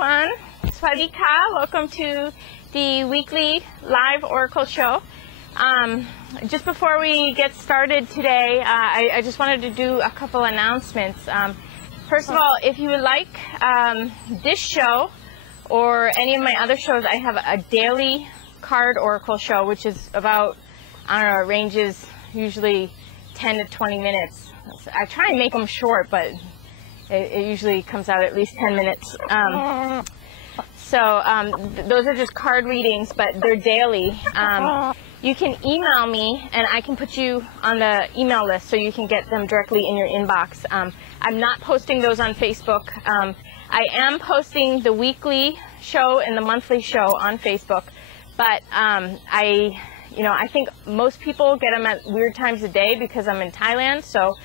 everyone. It's Erika. Welcome to the weekly live Oracle show. Just before we get started today, I just wanted to do a couple announcements. First of all, if you would like this show or any of my other shows, I have a daily card Oracle show, which is about, I don't know, it ranges usually 10 to 20 minutes. I try and make them short, but it usually comes out at least 10 minutes. Those are just card readings, but they're daily. You can email me, and I can put you on the email list so you can get them directly in your inbox. I'm not posting those on Facebook. I am posting the weekly show and the monthly show on Facebook, but I think most people get them at weird times of day because I'm in Thailand, so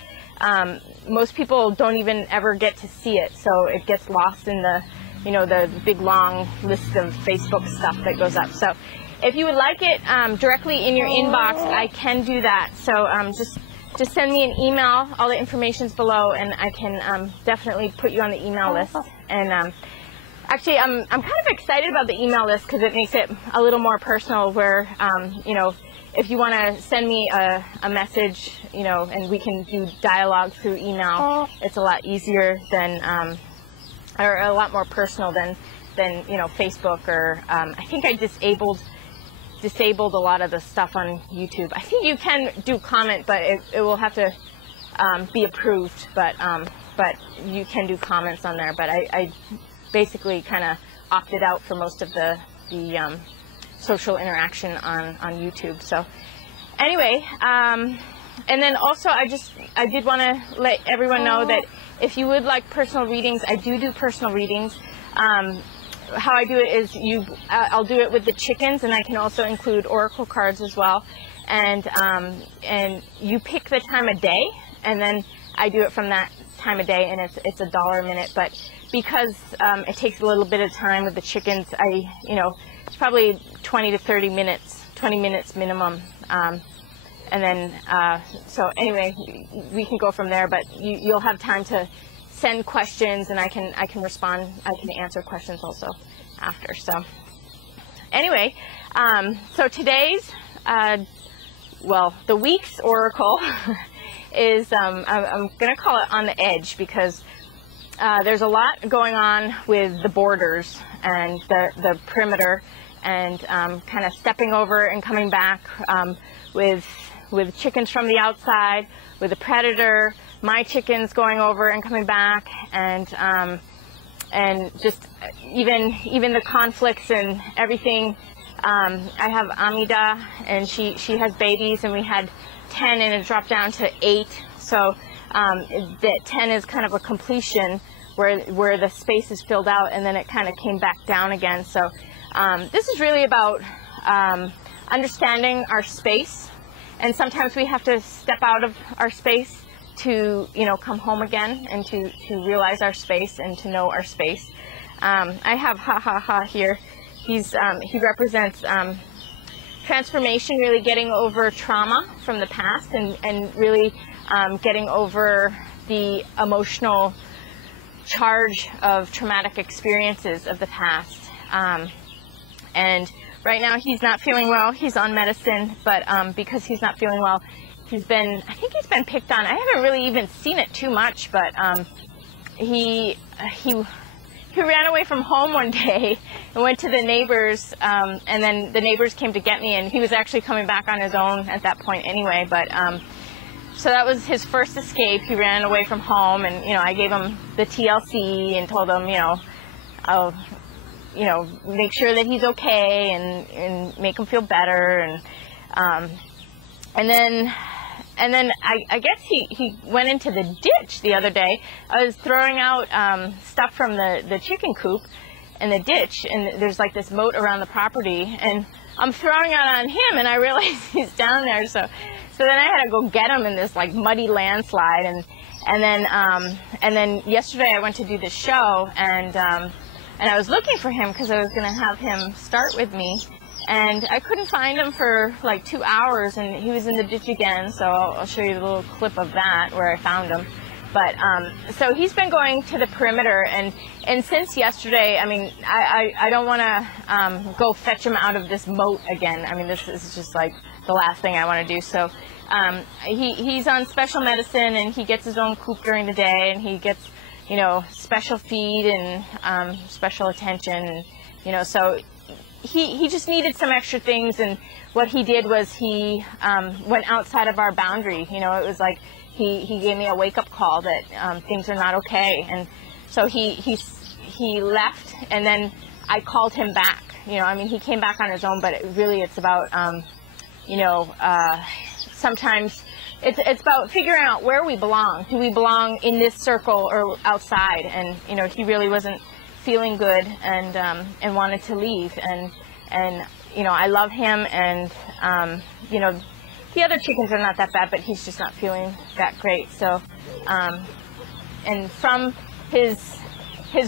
most people don't even ever get to see it, so it gets lost in the big long list of Facebook stuff that goes up. So if you would like it directly in your inbox, I can do that. So just send me an email. All the information's below, and I can definitely put you on the email list. And actually, I'm kind of excited about the email list because it makes it a little more personal. Where if you want to send me a message, and we can do dialogue through email, it's a lot easier than, or a lot more personal than Facebook, or I think I disabled a lot of the stuff on YouTube. I think you can do comment, but it will have to be approved, but you can do comments on there. But I basically kind of opted out for most of the social interaction on YouTube. So anyway, and then also I did want to let everyone know that if you would like personal readings, I do personal readings. How I do it is I'll do it with the chickens, and I can also include oracle cards as well. And you pick the time of day, and then I do it from that time of day, and it's $1 a minute. But because it takes a little bit of time with the chickens, it's probably 20 to 30 minutes, 20 minutes minimum. And then, so anyway, we can go from there, but you'll have time to send questions, and I can respond, I can answer questions also after. So anyway, so today's, the week's oracle is, I'm going to call it on the edge, because there's a lot going on with the borders and the perimeter, and kind of stepping over and coming back with chickens from the outside, with the predator, my chickens going over and coming back, and just even the conflicts and everything. I have Amida, and she has babies, and we had 10, and it dropped down to 8. So that 10 is kind of a completion where the space is filled out, and then it kind of came back down again. So this is really about understanding our space, and sometimes we have to step out of our space to come home again, and to realize our space and to know our space. I have Ha here. He represents transformation, really getting over trauma from the past, and really getting over the emotional charge of traumatic experiences of the past. And right now he's not feeling well. He's on medicine, but because he's not feeling well, I think he's been picked on. I haven't really even seen it too much, but he ran away from home one day and went to the neighbors, and then the neighbors came to get me, and he was actually coming back on his own at that point anyway. But so that was his first escape. He ran away from home, and I gave him the TLC and told him, I'll make sure that he's okay, and make him feel better, and then I guess he went into the ditch the other day. I was throwing out stuff from the chicken coop in the ditch, and there's like this moat around the property, and I'm throwing it on him, and I realize he's down there. So then I had to go get him in this like muddy landslide, and then yesterday I went to do the show, and I was looking for him because I was going to have him start with me. And I couldn't find him for like 2 hours, and he was in the ditch again. So I'll show you a little clip of that where I found him. But so he's been going to the perimeter, and since yesterday, I mean, I don't want to go fetch him out of this moat again. I mean, this is just like the last thing I want to do. So he's on special medicine, and he gets his own coop during the day, and he gets, you know, special feed and special attention, you know. So he just needed some extra things, and what he did was he went outside of our boundary. You know, it was like he gave me a wake-up call that things are not okay, and so he left, and then I called him back. You know, I mean, he came back on his own, but it's about you know, sometimes it's about figuring out where we belong. Do we belong in this circle or outside? And you know, he really wasn't feeling good, and wanted to leave, and you know, I love him, and you know, the other chickens are not that bad, but he's just not feeling that great. So and from his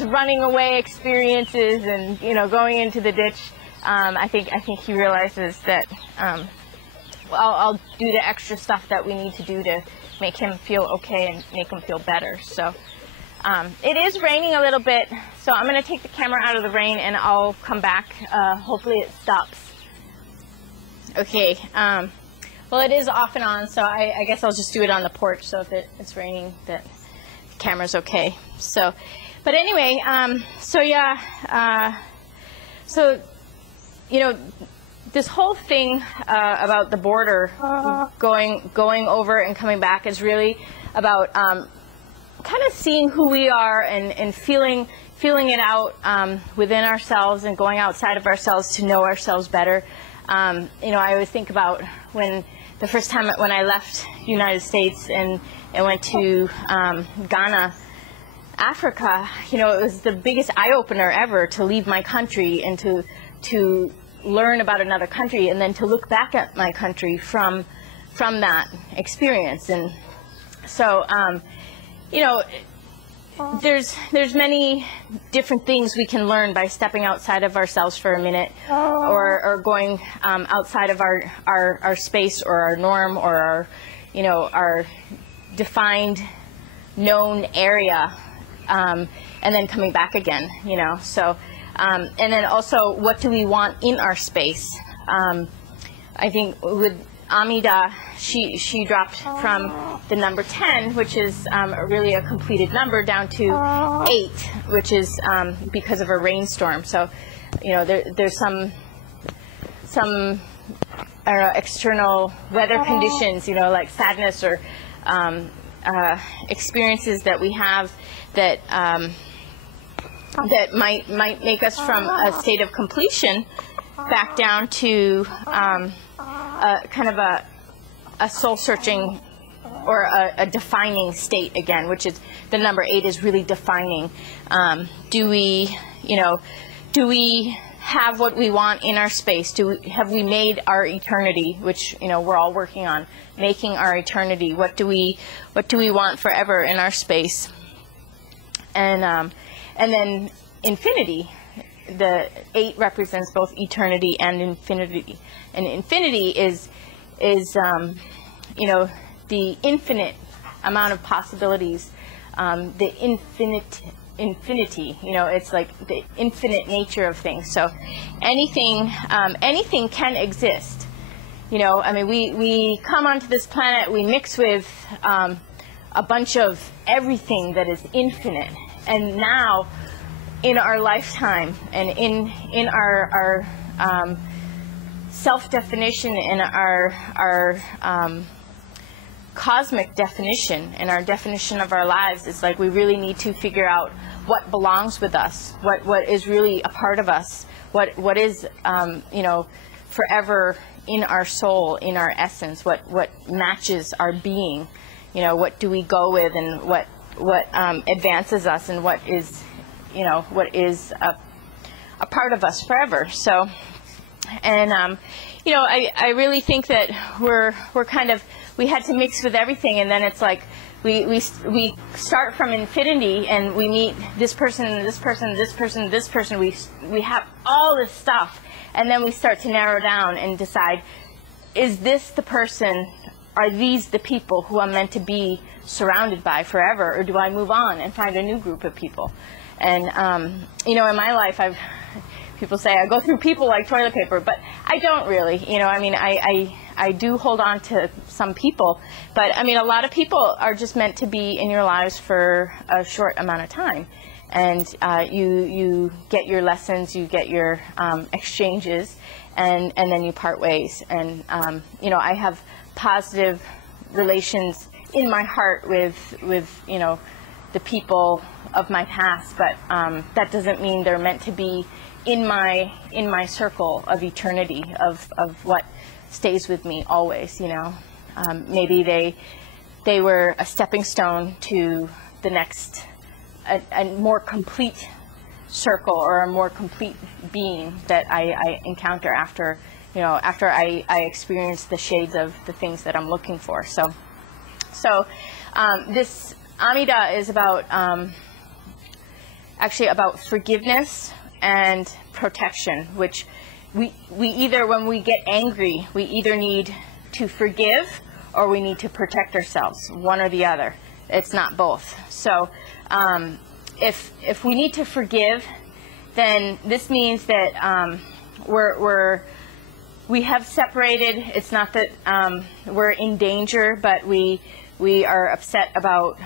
running away experiences, and you know, going into the ditch, I think he realizes that I'll do the extra stuff that we need to do to make him feel okay and make him feel better. So it is raining a little bit, so I'm going to take the camera out of the rain, and I'll come back. Hopefully it stops. Okay, well, it is off and on, so I guess I'll just do it on the porch, so if it's raining, that the camera's okay. So, but anyway, so yeah, so, you know, this whole thing about the border going over and coming back is really about kind of seeing who we are, and feeling it out within ourselves, and going outside of ourselves to know ourselves better. You know, I always think about when the first time when I left the United States and went to Ghana, Africa. You know, it was the biggest eye-opener ever to leave my country and to learn about another country, and then to look back at my country from that experience. And so, you know, there's many different things we can learn by stepping outside of ourselves for a minute, or going outside of our space, or our norm, or our, you know, our defined known area, and then coming back again, you know. So and then also, what do we want in our space? I think with Amida, she dropped from the number 10, which is really a completed number, down to 8, which is because of a rainstorm. So, you know, there's some I don't know, external weather conditions, you know, like sadness, or experiences that we have that that might make us from a state of completion back down to kind of a soul-searching, or a defining state again, which is the number 8 is really defining. Do we have what we want in our space? Have we made our eternity, which, you know, we're all working on making our eternity? What do we want forever in our space? And then infinity. The 8 represents both eternity and infinity. And infinity is you know, the infinite amount of possibilities, the infinity, you know, it's like the infinite nature of things. So anything can exist. You know, I mean, we come onto this planet, we mix with a bunch of everything that is infinite, and now in our lifetime, and in our self-definition, in our cosmic definition, and our definition of our lives, is like we really need to figure out what belongs with us, what is really a part of us, what is you know, forever in our soul, in our essence, what matches our being, you know, what do we go with, and what advances us, and what is, you know, what is a part of us forever. So, and you know, I really think that we're kind of, we had to mix with everything, and then it's like we start from infinity, and we meet this person, this person, this person, this person. We have all this stuff, and then we start to narrow down and decide, is this the person are these the people who I'm meant to be surrounded by forever, or do I move on and find a new group of people? And you know, in my life, people say I go through people like toilet paper, but I don't really. You know, I mean, I do hold on to some people, but I mean, a lot of people are just meant to be in your lives for a short amount of time, and you get your lessons, you get your exchanges, and then you part ways. And you know, I have positive relations in my heart with you know, the people of my past, but that doesn't mean they're meant to be in my circle of eternity, of what stays with me always. You know, maybe they were a stepping stone to the next, a more complete circle, or a more complete being that I encounter after, you know, after I experience the shades of the things that I'm looking for. So this Amida is about actually about forgiveness and protection, which we either, when we get angry, we either need to forgive or we need to protect ourselves, one or the other. It's not both. So if we need to forgive, then this means that we have separated. It's not that we're in danger, but we are upset about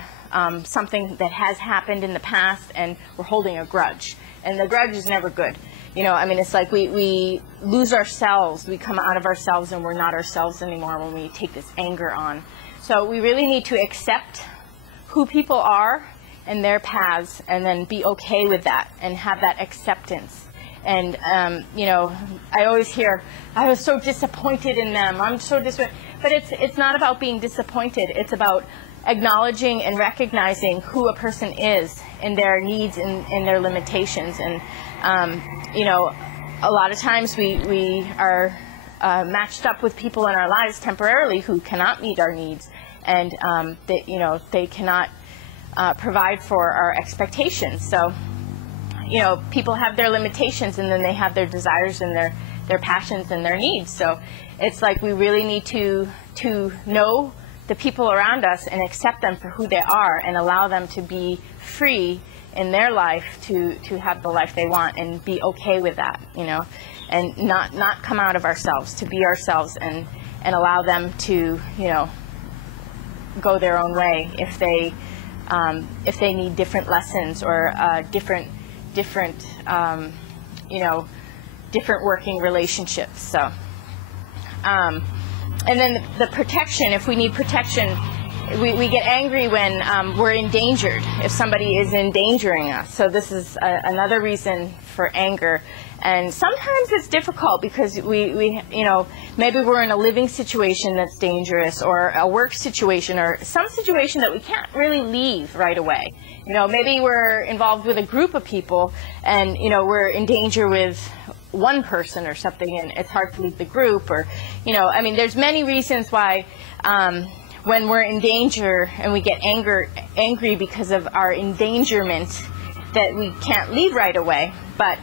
something that has happened in the past, and we're holding a grudge. And the grudge is never good. You know, I mean, it's like we lose ourselves. We come out of ourselves, and we're not ourselves anymore when we take this anger on. So we really need to accept who people are and their paths, and then be okay with that and have that acceptance. And you know, I always hear, I was so disappointed in them. I'm so disappointed. But it's not about being disappointed. It's about acknowledging and recognizing who a person is, and their needs and their limitations. And you know, a lot of times we are matched up with people in our lives temporarily who cannot meet our needs, and you know, they cannot provide for our expectations. So you know, people have their limitations, and then they have their desires and their passions and their needs. So it's like we really need to know the people around us and accept them for who they are, and allow them to be free in their life to have the life they want, and be okay with that, you know, and not come out of ourselves, to be ourselves, and allow them to, you know, go their own way if they need different lessons, or different you know, different working relationships. So and then the protection, if we need protection, we get angry when we're endangered, if somebody is endangering us. So this is another reason for anger. And sometimes it's difficult because we you know, maybe we're in a living situation that's dangerous, or a work situation, or some situation that we can't really leave right away. You know, maybe we're involved with a group of people, and you know, we're in danger with one person or something, and it's hard to leave the group. Or, you know, I mean, there's many reasons why when we're in danger and we get angry because of our endangerment, that we can't leave right away. But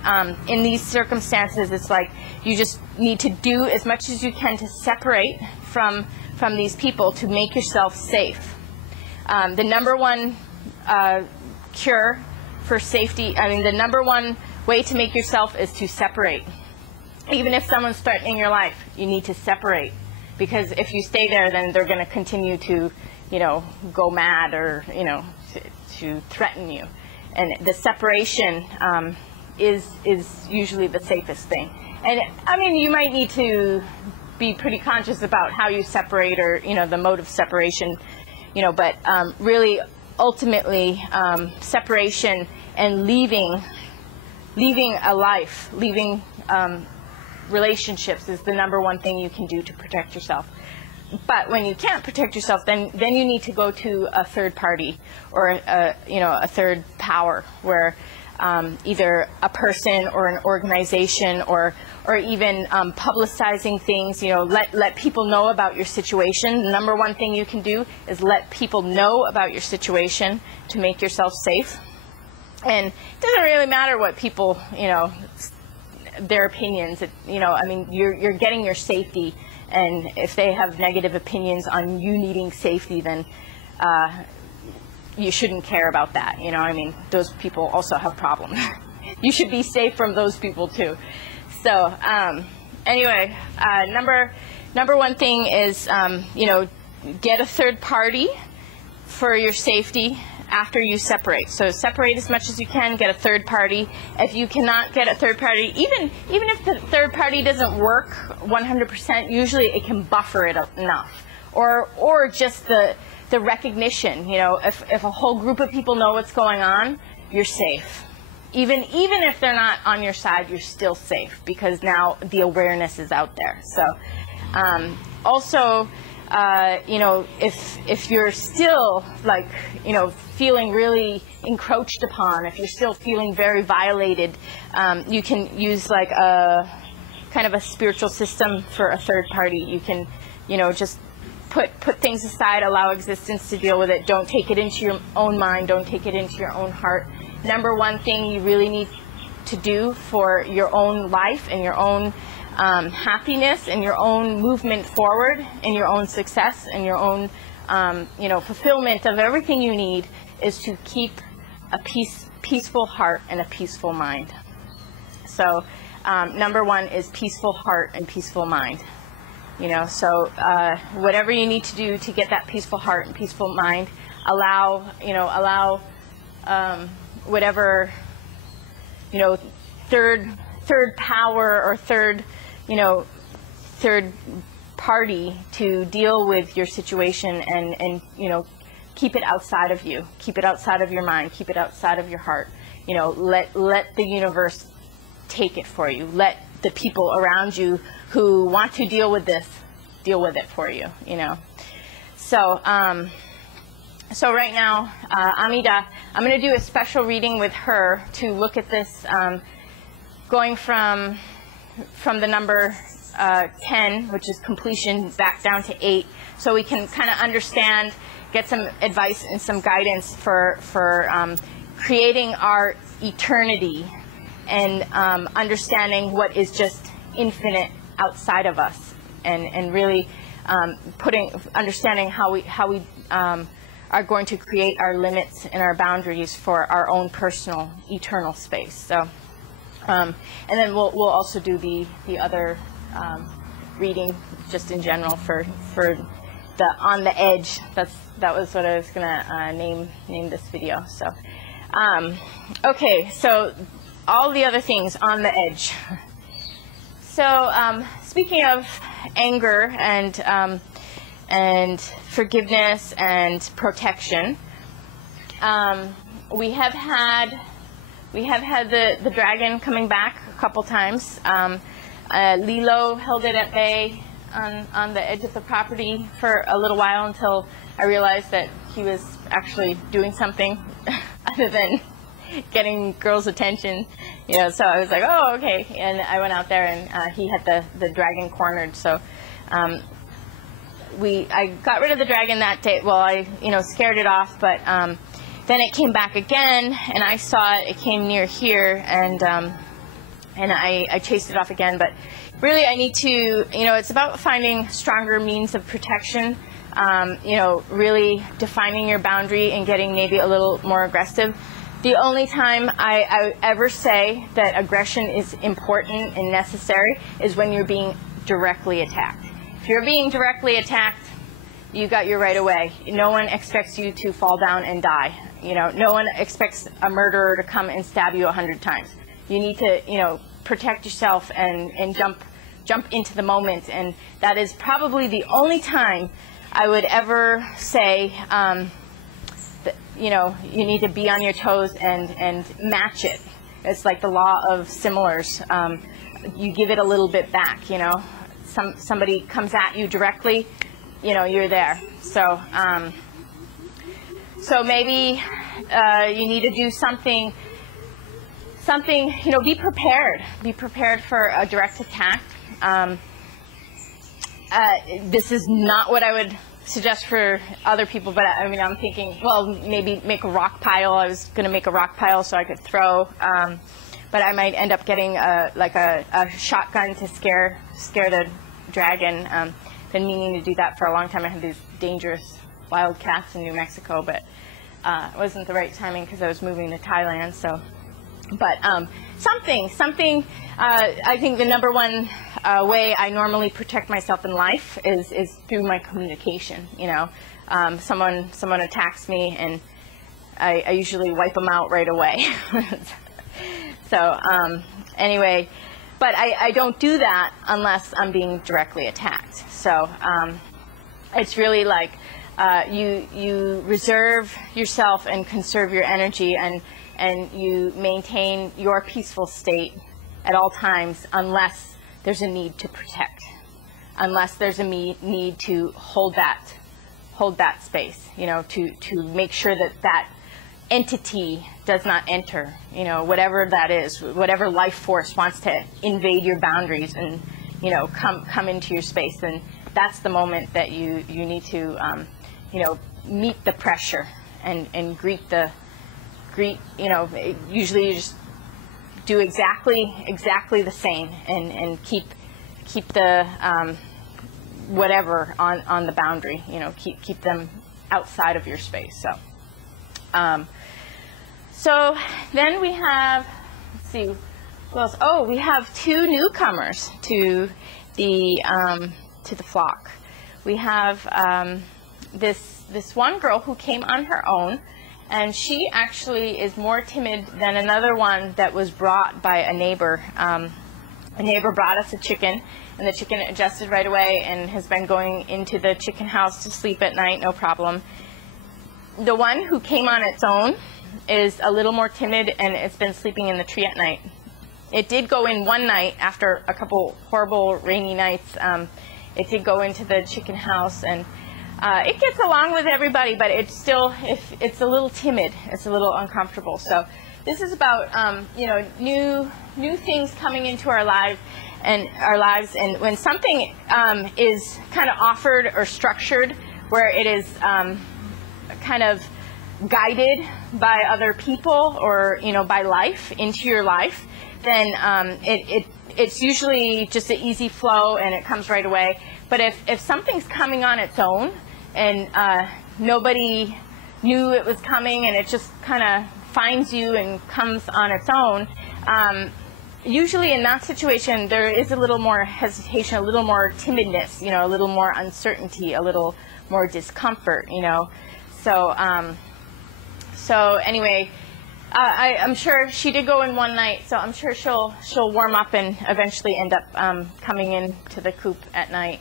in these circumstances, it's like you just need to do as much as you can to separate from these people, to make yourself safe. The number one cure for safety, I mean, the number one way to make yourself is to separate. Even if someone's threatening your life, you need to separate, because if you stay there, then they're going to continue to, you know, go mad, or, you know, to threaten you. And the separation is usually the safest thing. And I mean, you might need to be pretty conscious about how you separate, or, you know, the mode of separation, you know, but really, ultimately, separation and leaving a life, leaving relationships is the number one thing you can do to protect yourself. But when you can't protect yourself, then you need to go to a third party, or you know, a third power, where either a person or an organization, or even publicizing things. You know, let people know about your situation. The number one thing you can do is let people know about your situation to make yourself safe. And it doesn't really matter what people, you know, their opinions. You know, I mean, you're getting your safety And if they have negative opinions on you needing safety, then you shouldn't care about that. You know, I mean, those people also have problems. You should be safe from those people too. So anyway, number one thing is, you know, get a third party for your safety after you separate. So separate as much as you can, get a third party. If you cannot get a third party, even if the third party doesn't work 100%, usually it can buffer it enough. Or just the recognition, you know, if a whole group of people know what's going on, you're safe. Even if they're not on your side, you're still safe, because now the awareness is out there. So also, you know, if you're still, like, you know, feeling really encroached upon, if you're still feeling very violated, you can use like a kind of a spiritual system for a third party. You can, you know, just put things aside, allow existence to deal with it. Don't take it into your own mind. Don't take it into your own heart. Number one thing you really need to do for your own life and your own happiness and your own movement forward and your own success and your own you know, fulfillment of everything you need is to keep a peaceful heart and a peaceful mind. So number one is peaceful heart and peaceful mind. You know, so whatever you need to do to get that peaceful heart and peaceful mind, allow whatever, you know, third power or third party to deal with your situation, and you know, keep it outside of you, keep it outside of your mind, keep it outside of your heart. You know, let the universe take it for you. Let the people around you who want to deal with this deal with it for you. You know, so so right now, Amida, I'm going to do a special reading with her to look at this, going from the number 10, which is completion, back down to 8, so we can kind of understand, get some advice and some guidance for creating our eternity and understanding what is just infinite outside of us, and really understanding how we are going to create our limits and our boundaries for our own personal eternal space. So, and then we'll also do the other reading just in general for the on the edge. That was what I was gonna name this video. So, okay, so all the other things on the edge. So speaking of anger and forgiveness and protection, we have had the dragon coming back a couple times. Lilo held it at bay on the edge of the property for a little while, until I realized that he was actually doing something other than getting girls' attention. You know, so I was like, oh, okay. And I went out there, and he had the dragon cornered. So I got rid of the dragon that day. Well, I scared it off, but then it came back again, and I saw it. It came near here, and I chased it off again. But really, I need to, it's about finding stronger means of protection. Really defining your boundary and getting maybe a little more aggressive. The only time I ever say that aggression is important and necessary is when you're being directly attacked. If you're being directly attacked, you got your right away. No one expects you to fall down and die. No one expects a murderer to come and stab you 100 times. You need to, protect yourself and jump into the moment. And that is probably the only time I would ever say, you need to be on your toes and match it. It's like the law of similars. You give it a little bit back. Somebody comes at you directly, you're there. So so maybe you need to do something, be prepared. Be prepared for a direct attack. This is not what I would suggest for other people, but I'm thinking, well, maybe make a rock pile. I was going to make a rock pile so I could throw, but I might end up getting a shotgun to scare the dragon. Been meaning to do that for a long time. I had these dangerous wild cats in New Mexico, but it wasn't the right timing because I was moving to Thailand. So, but something. I think the number one way I normally protect myself in life is through my communication. You know, someone attacks me, and I usually wipe them out right away. So anyway, but I don't do that unless I'm being directly attacked. So it's really like you reserve yourself and conserve your energy, and you maintain your peaceful state at all times unless there's a need to protect, unless there's a need to hold that space, you know, to make sure that entity does not enter, you know, whatever that is, whatever life force wants to invade your boundaries and, you know, come into your space. And that's the moment that you need to, you know, meet the pressure and greet, you know, usually you just do exactly the same and keep the whatever on the boundary, you know, keep them outside of your space. So then we have, let's see, who else? Oh, we have two newcomers to the flock. We have this one girl who came on her own, and she actually is more timid than another one that was brought by a neighbor. A neighbor brought us a chicken, and the chicken adjusted right away and has been going into the chicken house to sleep at night, no problem. The one who came on its own is a little more timid, and it's been sleeping in the tree at night. It did go in one night after a couple horrible rainy nights. It did go into the chicken house, and it gets along with everybody, but it's still, it's a little timid. It's a little uncomfortable. So this is about you know, new things coming into our lives, and when something is kind of offered or structured where it is kind of guided by other people or, you know, by life into your life, then it's usually just an easy flow and it comes right away. But if something's coming on its own and nobody knew it was coming and it just kind of finds you and comes on its own, usually in that situation there is a little more hesitation, a little more timidness, you know, a little more uncertainty, a little more discomfort, you know. So anyway, I'm sure she did go in one night, so I'm sure she'll warm up and eventually end up coming into the coop at night,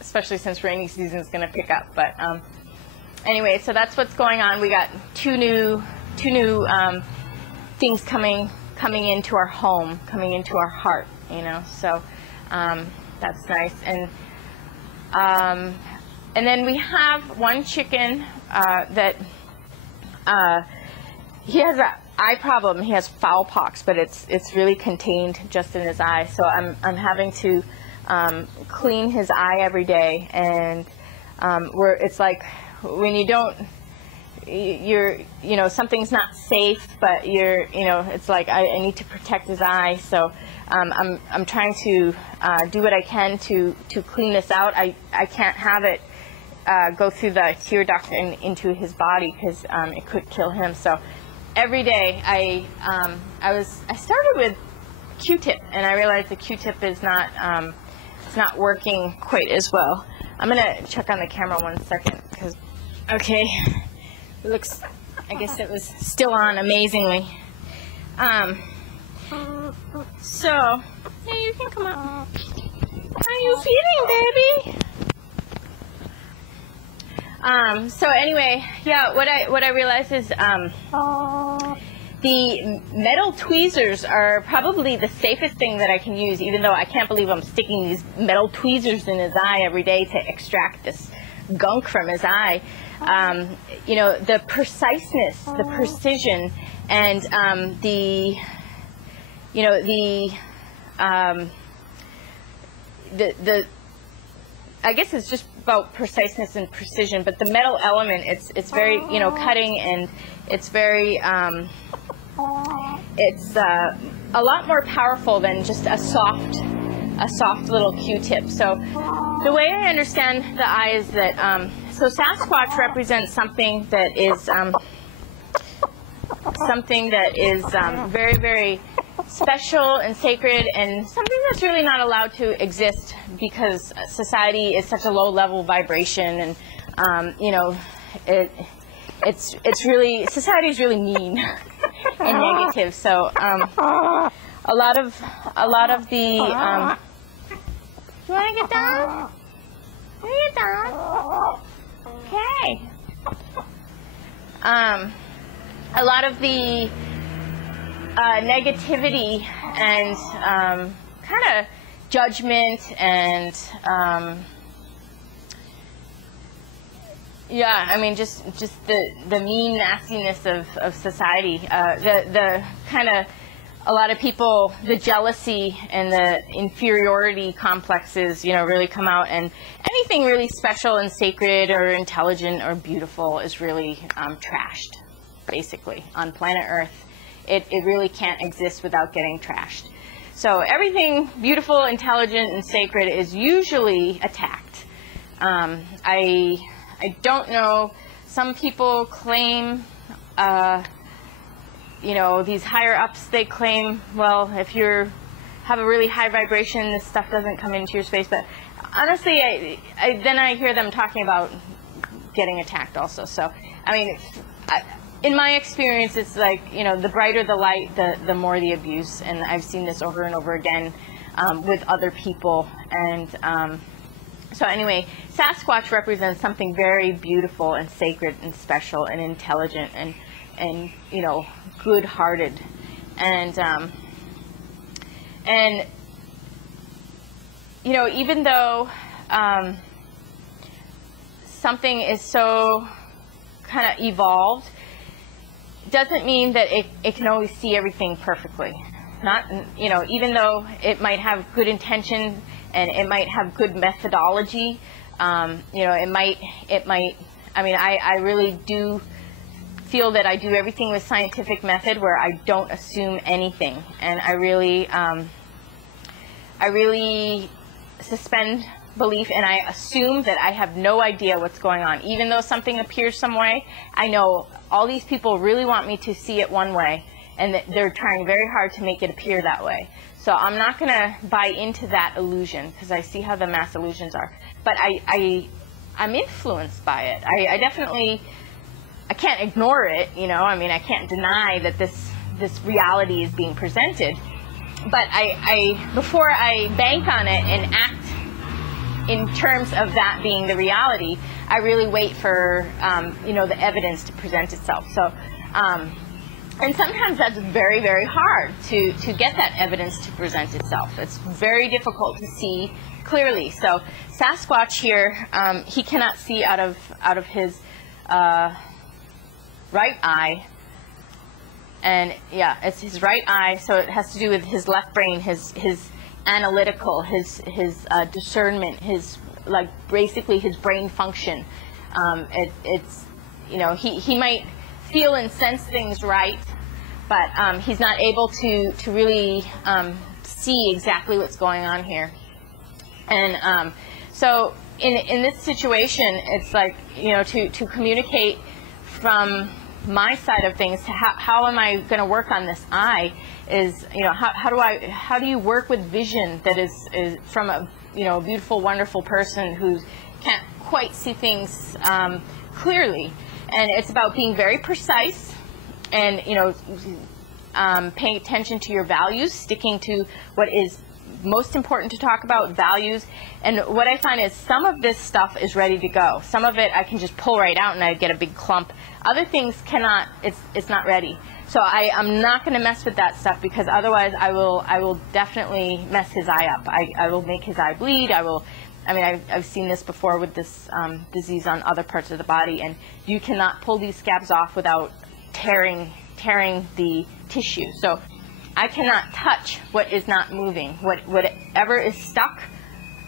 especially since rainy season is going to pick up. But anyway, so that's what's going on. We got two new things coming into our home, coming into our heart, you know. So that's nice. And then we have one chicken that he has an eye problem. He has foul pox, but it's really contained just in his eye. So I'm having to clean his eye every day, and it's like when you don't, you know, something's not safe, but it's like I need to protect his eye. So I'm trying to do what I can to clean this out. I can't have it go through the tear duct and into his body because it could kill him. So every day I started with Q-tip, and I realized the Q-tip is not it's not working quite as well. I'm gonna check on the camera 1 second because okay, it looks, I guess it was still on amazingly. So yeah, you can come up. How are you feeling, baby? So anyway, yeah, what I realized is the metal tweezers are probably the safest thing that I can use, even though I can't believe I'm sticking these metal tweezers in his eye every day to extract this gunk from his eye. You know, the preciseness, the precision, and the I guess it's just about preciseness and precision, but the metal element, it's very, you know, cutting, and it's very it's a lot more powerful than just a soft a soft little Q-tip. So the way I understand the eye is that, so Sasquatch represents something that is very, very special and sacred, and something that's really not allowed to exist because society is such a low level vibration, and you know, it's really, society is really mean and negative. So a lot of the you want to get down? Can you get down? Okay. A lot of the negativity and kind of judgment and yeah, I mean just the mean nastiness of society. The kind of, a lot of people, the jealousy and the inferiority complexes, you know, really come out, and anything really special and sacred or intelligent or beautiful is really trashed, basically, on planet Earth. It really can't exist without getting trashed. So everything beautiful, intelligent, and sacred is usually attacked. I don't know, some people claim, you know, these higher ups, they claim, well, if you have a really high vibration, this stuff doesn't come into your space. But honestly, then I hear them talking about getting attacked also. So, I mean, in my experience, it's like, you know, the brighter the light, the more the abuse. And I've seen this over and over again with other people. And so anyway, Sasquatch represents something very beautiful and sacred and special and intelligent and you know, good-hearted. And you know, even though something is so kind of evolved, doesn't mean that it can always see everything perfectly. Not, you know, even though it might have good intention and it might have good methodology, you know, it might, I mean, I really do feel that I do everything with scientific method, where I don't assume anything, and I really suspend belief, and I assume that I have no idea what's going on. Even though something appears some way, I know all these people really want me to see it one way, and that they're trying very hard to make it appear that way. So I'm not going to buy into that illusion, because I see how the mass illusions are. But I'm influenced by it. I definitely, I can't ignore it, you know. I mean, I can't deny that this reality is being presented. But before I bank on it and act in terms of that being the reality, I really wait for, you know, the evidence to present itself. So, and sometimes that's very, very hard to get that evidence to present itself. It's very difficult to see clearly. So Sasquatch here, he cannot see out of his right eye. And yeah, it's his right eye, so it has to do with his left brain, his analytical, his discernment, his, like, basically his brain function. It's, you know, he might feel and sense things right, but he's not able to really see exactly what's going on here. And so in this situation, it's like, you know, to communicate from my side of things, how am I going to work on this eye is, you know, how do you work with vision that is from a, you know, beautiful, wonderful person who can't quite see things clearly. And it's about being very precise and, you know, paying attention to your values, sticking to what is most important to talk about, values. And what I find is some of this stuff is ready to go. Some of it I can just pull right out and I get a big clump. Other things cannot, it's not ready. So I'm not going to mess with that stuff, because otherwise I will definitely mess his eye up. I will make his eye bleed. I mean, I've seen this before with this disease on other parts of the body, and you cannot pull these scabs off without tearing the tissue. So I cannot touch what is not moving. Whatever is stuck,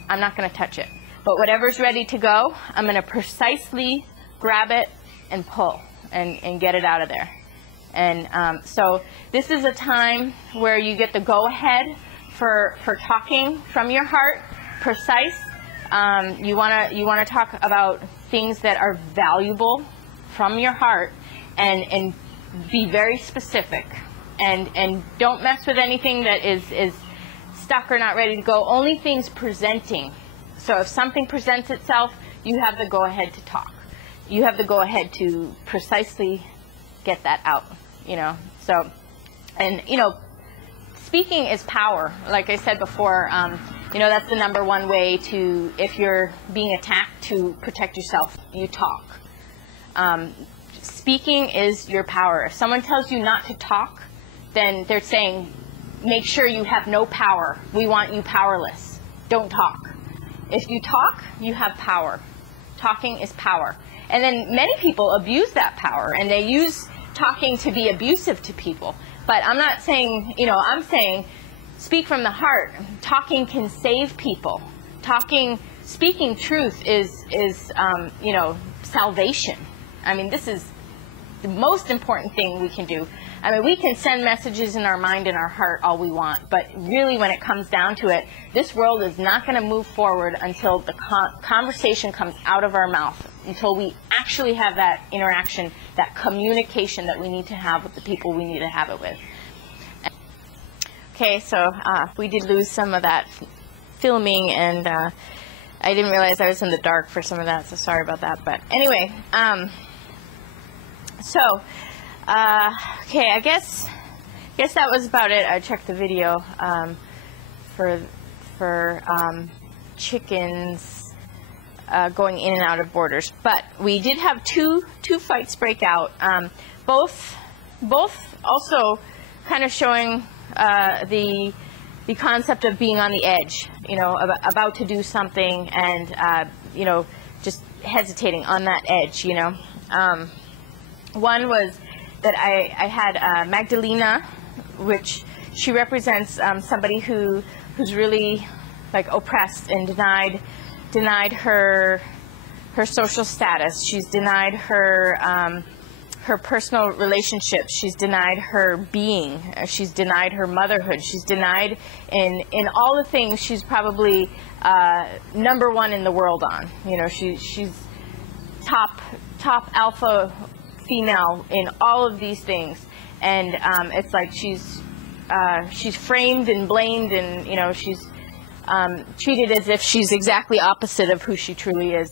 I'm not going to touch it. But whatever's ready to go, I'm going to precisely grab it and pull and get it out of there. And so this is a time where you get the go-ahead for talking from your heart, precise. You wanna talk about things that are valuable from your heart, and be very specific, and don't mess with anything that is stuck or not ready to go. Only things presenting. So if something presents itself, you have the go-ahead to talk. You have the go-ahead to precisely get that out, you know. So, and, you know, speaking is power. Like I said before, you know, that's the number one way to, if you're being attacked, to protect yourself, you talk. Speaking is your power. If someone tells you not to talk, then they're saying, make sure you have no power. We want you powerless. Don't talk. If you talk, you have power. Talking is power. And then many people abuse that power, and they use talking to be abusive to people. But I'm not saying, you know, I'm saying speak from the heart. Talking can save people. Speaking truth is you know, salvation. I mean, this is the most important thing we can do. I mean, we can send messages in our mind and our heart all we want, but really when it comes down to it, this world is not going to move forward until the conversation comes out of our mouth, until we actually have that interaction, that communication that we need to have with the people we need to have it with. Okay, so we did lose some of that filming, and I didn't realize I was in the dark for some of that, so sorry about that. But anyway, okay, I guess that was about it. I checked the video for chickens going in and out of borders, but we did have two fights break out. Both also kind of showing the concept of being on the edge, you know, about to do something, and you know, just hesitating on that edge, you know. One was that I had Magdalena, which she represents somebody who's really like oppressed and denied her social status. She's denied her personal relationships. She's denied her being. She's denied her motherhood. She's denied in all the things she's probably number one in the world on. You know, she's top alpha female in all of these things, and it's like she's framed and blamed, and you know, she's treated as if she's exactly opposite of who she truly is.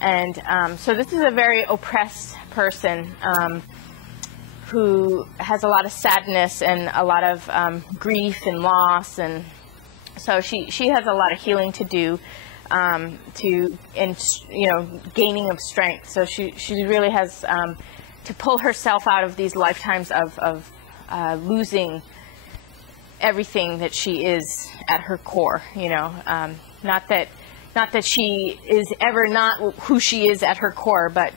And so this is a very oppressed person who has a lot of sadness and a lot of grief and loss, and so she has a lot of healing to do, and you know, gaining of strength. So she really has to pull herself out of these lifetimes of losing everything that she is at her core, you know. Not that she is ever not who she is at her core, but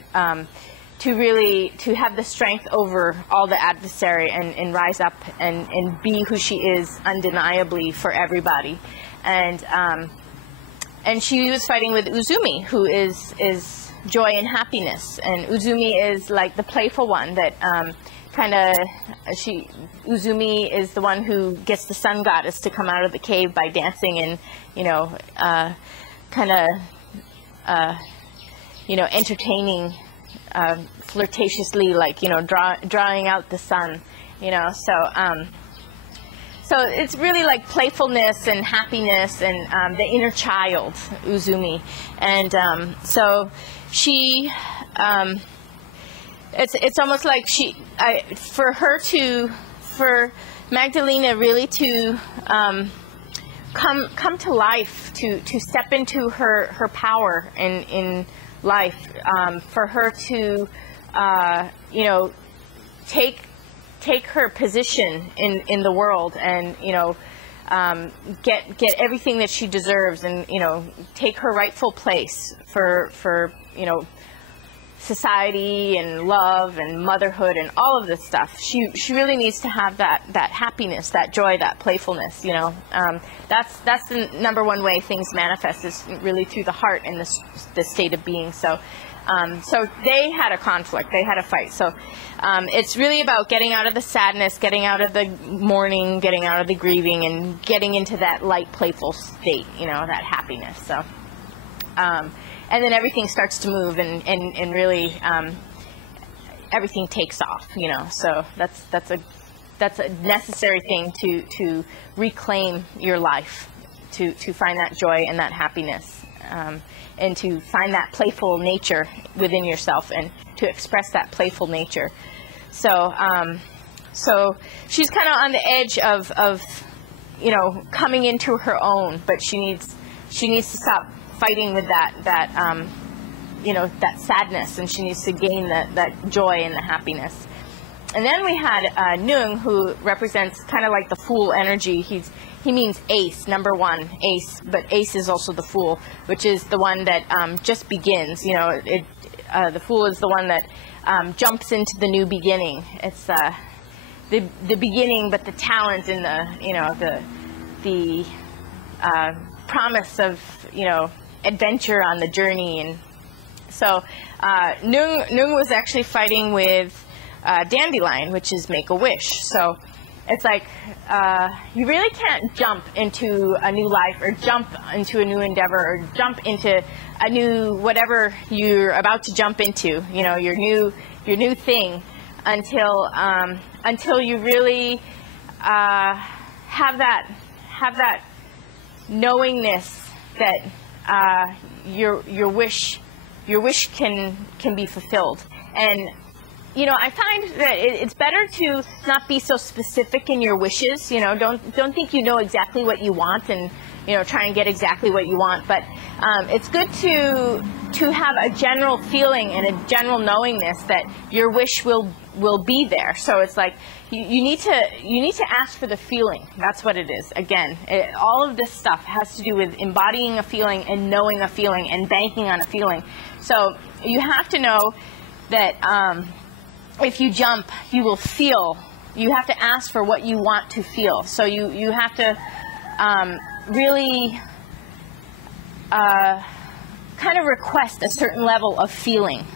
to have the strength over all the adversary, and rise up and be who she is undeniably for everybody. And she was fighting with Uzumi, who is joy and happiness, and Uzumi is like the playful one that Uzumi is the one who gets the sun goddess to come out of the cave by dancing and, you know, you know, entertaining flirtatiously, like, you know, drawing out the sun, you know. So it's really like playfulness and happiness and the inner child, Uzumi. And so she, it's almost like for Magdalena really to come to life, to step into her power in life, for her to you know, take her position in the world, and you know, get everything that she deserves, and you know, take her rightful place for you know, society and love and motherhood and all of this stuff. She really needs to have that happiness, that joy, that playfulness. You know, that's the number one way things manifest, is really through the heart and the state of being. So they had a conflict, they had a fight. So it's really about getting out of the sadness, getting out of the mourning, getting out of the grieving, and getting into that light, playful state. You know, that happiness. So. And then everything starts to move, and really everything takes off, you know. So that's a necessary thing to reclaim your life, to find that joy and that happiness, and to find that playful nature within yourself, and to express that playful nature. So so she's kind of on the edge of you know, coming into her own, but she needs to stop fighting with that you know, that sadness, and she needs to gain that joy and the happiness. And then we had Nung, who represents kind of like the Fool energy. He means ace, number one, ace, but ace is also the Fool, which is the one that just begins. You know, the Fool is the one that jumps into the new beginning. It's the beginning, but the talent and the, you know, the promise of, you know, adventure on the journey. And so Nung was actually fighting with Dandelion, which is make a wish. So it's like you really can't jump into a new life, or jump into a new endeavor, or jump into a new whatever you're about to jump into, you know, your new thing, until you really have that knowingness that your wish can be fulfilled. And you know, I find that it's better to not be so specific in your wishes. You know, don't think you know exactly what you want, and you know, try and get exactly what you want. But it's good to have a general feeling and a general knowingness that your wish will be there. So it's like you need to ask for the feeling. That's what it is. Again, all of this stuff has to do with embodying a feeling and knowing a feeling and banking on a feeling. So you have to know that if you jump, you will feel. You have to ask for what you want to feel. So you have to really kind of request a certain level of feeling,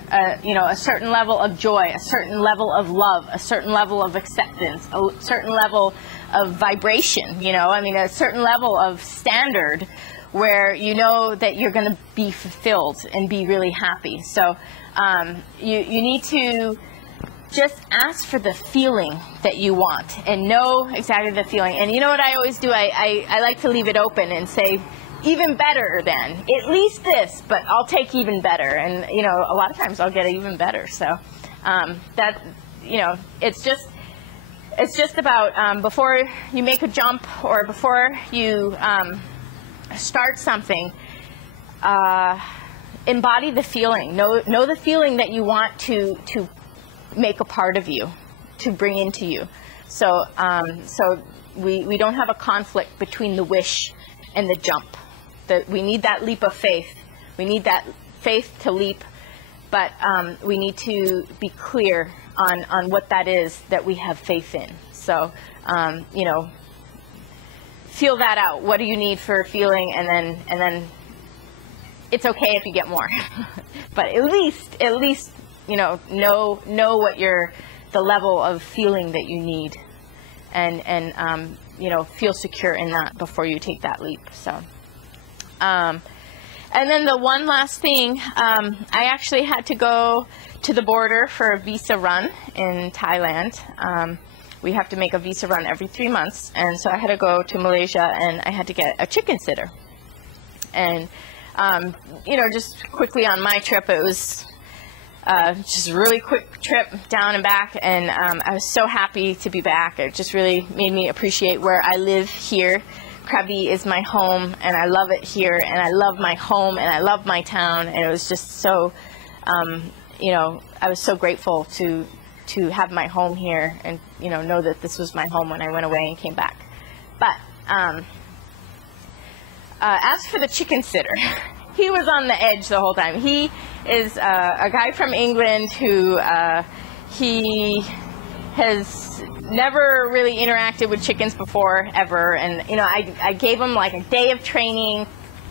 you know, a certain level of joy, a certain level of love, a certain level of acceptance, a certain level of vibration, you know, I mean, a certain level of standard where you know that you're going to be fulfilled and be really happy. So you need to just ask for the feeling that you want and know exactly the feeling. And you know what I always do? I like to leave it open and say, even better than, at least this, but I'll take even better. And, you know, a lot of times I'll get even better. So that, you know, it's just about before you make a jump, or before you start something, embody the feeling. Know the feeling that you want to make a part of you, to bring into you. So we don't have a conflict between the wish and the jump. We need that leap of faith. We need that faith to leap, but we need to be clear on what that is that we have faith in. So you know, feel that out. What do you need for a feeling, and then it's okay if you get more, but at least you know what the level of feeling that you need, and you know, feel secure in that before you take that leap. So and then the one last thing, I actually had to go to the border for a visa run in Thailand. We have to make a visa run every 3 months, and so I had to go to Malaysia, and I had to get a chicken sitter. And you know, just quickly on my trip, it was just a really quick trip down and back, and I was so happy to be back. It just really made me appreciate where I live here. Krabi is my home, and I love it here, and I love my home, and I love my town, and it was just so, you know, I was so grateful to have my home here, and you know that this was my home when I went away and came back. But as for the chicken sitter, he was on the edge the whole time. He is a guy from England who he has never really interacted with chickens before, ever. And, you know, I gave him like a day of training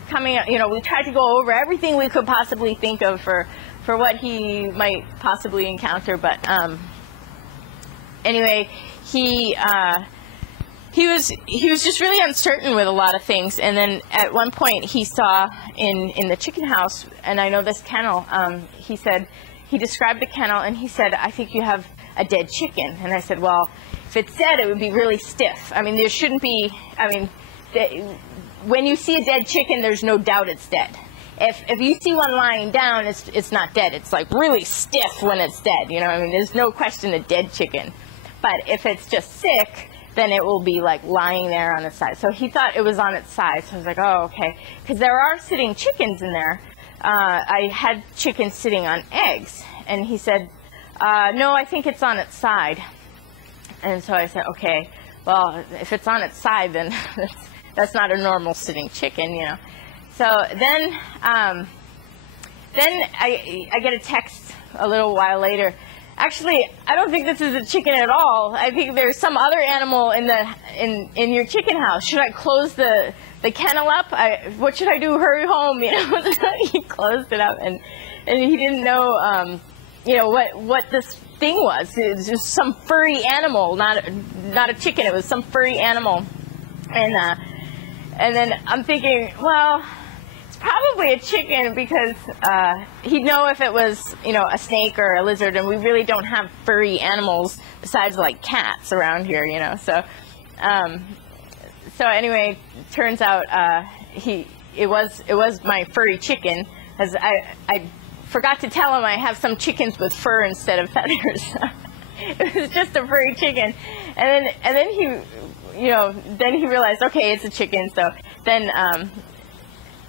coming, you know, we tried to go over everything we could possibly think of for what he might possibly encounter. But anyway, he was just really uncertain with a lot of things. And then at one point he saw in the chicken house, and I know this kennel, he described the kennel and he said, I think you have a dead chicken. And I said, well, if it's dead, it would be really stiff. I mean, there shouldn't be, I mean, when you see a dead chicken, there's no doubt it's dead. If you see one lying down, it's not dead. It's like really stiff when it's dead. You know, I mean, there's no question a dead chicken. But if it's just sick, then it will be like lying there on its side. So he thought it was on its side. So I was like, oh, okay. Because there are sitting chickens in there. I had chickens sitting on eggs. And he said, no, I think it's on its side. And so I said, okay, well, if it's on its side, then that's not a normal sitting chicken, you know. So then I get a text a little while later. Actually, I don't think this is a chicken at all. I think there's some other animal in your chicken house. Should I close the kennel up? What should I do? Hurry home, you know. So he closed it up, and he didn't know, you know, what this thing was. It was just some furry animal, not a chicken. It was some furry animal, and then I'm thinking, well, it's probably a chicken because he'd know if it was, you know, a snake or a lizard, and we really don't have furry animals besides like cats around here, you know. So anyway, turns out it was my furry chicken, as I forgot to tell him I have some chickens with fur instead of feathers. It was just a furry chicken, and then he, you know, then he realized, okay, it's a chicken. So then